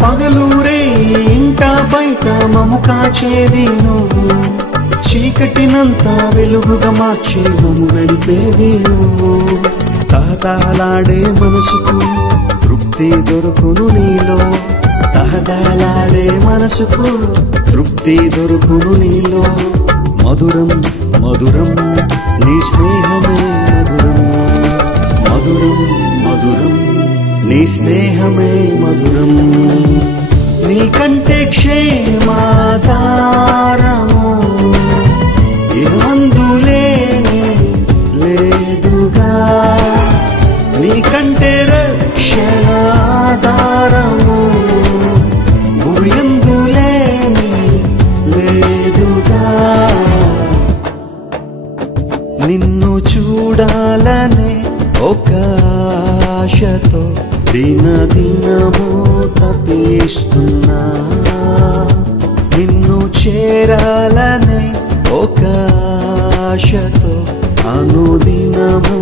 పగలూరే ఇంట బయట మము కాచేది నువ్వు, చీకటినంతా వెలుగుగా మార్చి మము నడిపేది నువ్వు. తహతహలాడే మనసుకు తృప్తి దొరుకును నీలో, తహతహలాడే మనసుకు తృప్తి దొరుకును నీలో. మధురం మధురం నీ స్నేహమే మధురం, మధురం మధురం నీ స్నేహమే మధురం. నీకంటే క్షేమాధారము ఇహమందులేనే లేదుగా, నీకంటే రక్షణాధారము భూయందులేనే లేదుగా. నిన్ను చూడాలనే ఒక ఆశతో దినదినము తపిస్తున్నా, నిన్ను చేరాలనే ఒక ఆశతో అనుదినము